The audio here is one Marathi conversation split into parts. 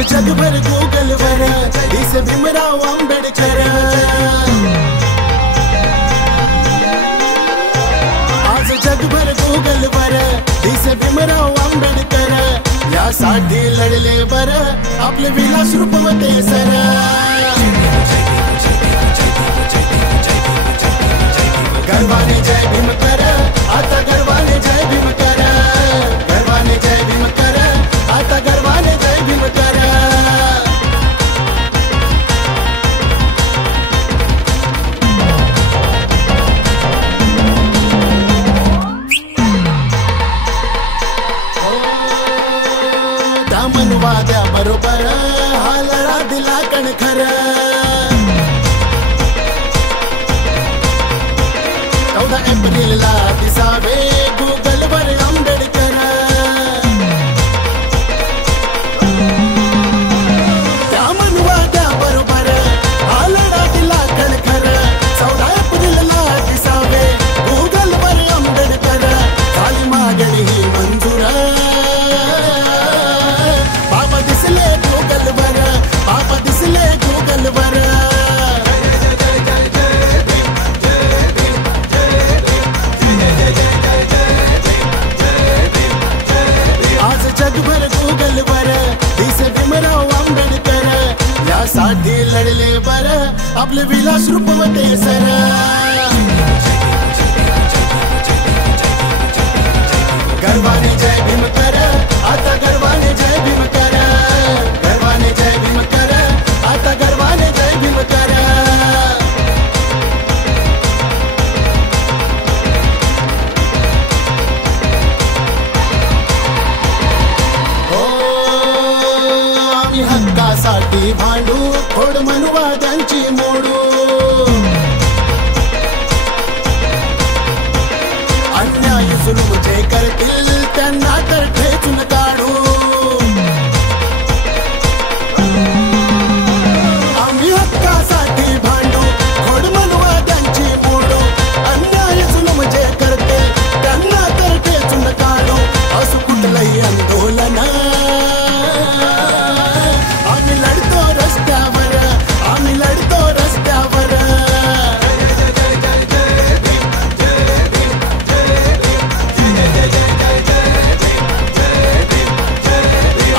जगभर गूगलवर दिसे भीमराव आंबेडकर। आज जगभर गूगलवर दिसे भीमराव आंबेडकर। यासाठी लढले बर आपले विलास रूपवते सर। गर्वाने जय भीम कर, आता गर्वाने जय भीम कर। गर्वाने जय भीम कर, आता गर्वाने जय भीम कर। त्या मनवाद्या बरोबर हा लढा दिला कणखर। 14 एप्रिलला दिसावे गूगलवर आंबेडकर। त्या मनवाद्या बरोबर हा लढा दिला कणखर। 14 एप्रिलला दिसावे गूगलवर आंबेडकर। झाली मागणी ही मंजूर, बाबा दिसले गूगलवर, बाबा दिसले गूगलवर। आज जगभर गूगलवर दिसे भीमराव आंबेडकर। यासाठी लढले बर आपले विलास रूपवते सर। गर्वाने जय भीम कर, आता गर्वाने जय भीम कर। गर्वाने जय भीम कर, आता गर्वाने जय भीम कर। आम्ही हक्कासाठी भांडू, खोड मनुवाद्यांची मोडू। अन्याय जुलूम जे करतील त्यांना तर ठेचून काढू। आम्ही हक्कासाठी भांडू, खोड मनुवाद्यांची मोडू। अन्याय जुलूम जे करतील त्यांना तर ठेचून काढू। असं कुठलंही आंदोलन आम्ही लढतो रस्त्यावर, आम्ही लढतो रस्त्यावर।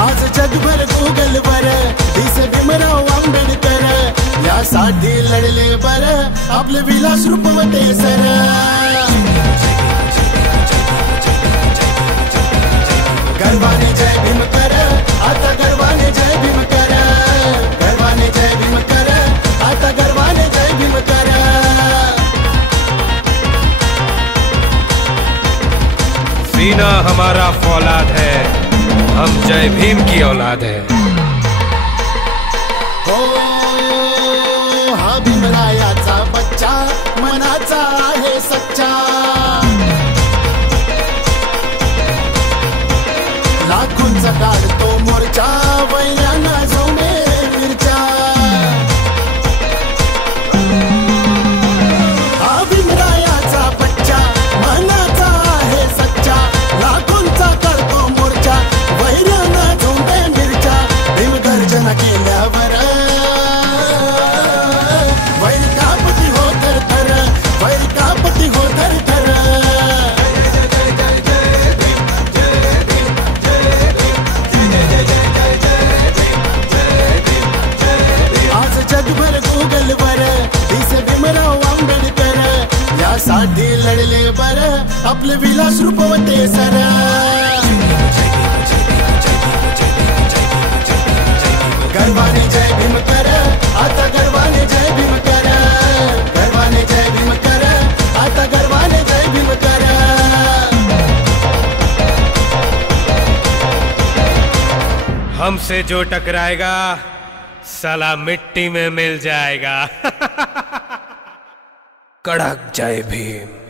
आज जगभर गूगलवर दिसे भीमराव आंबेडकर। यासाठी लढले बर आपले विलास रूपवते सर। गर्वाने जय भीम कर, आता गर्वाने जय भीम कर। गर्वाने जय भीम कर, आता गर्वाने जय भीम कर। सीना हमारा फौलाद है, हम जय भीम की औलाद है। हो हा भीमरायाचा बच्चा मनाचा आहे सच्चा। लाखोंचा काढतो मोर्चा, वैऱ्यांना झोमे मिरच्या। हा भीमरायाचा बच्चा मनाचा आहे सच्चा। लाखोंचा काढतो मोर्चा, वैऱ्यांना झोमे मिरच्या। भीमगर्जना केल्यावर वैर कापती हो थरथर, वैर कापती हो थरथर। आज जगभर गूगलवर दिसे भीमराव आंबेडकर। यासाठी लढले बर आपले विलास रूपवते सर। गर्वाने जय भीम कर, आता गर्वाने जय भीम कर। गर्वाने जय भीम कर, आता गर्वाने जय भीम कर। हमसे जो टकराएगा साला मिट्टी में मिल जाएगा। कड़क जय भीम।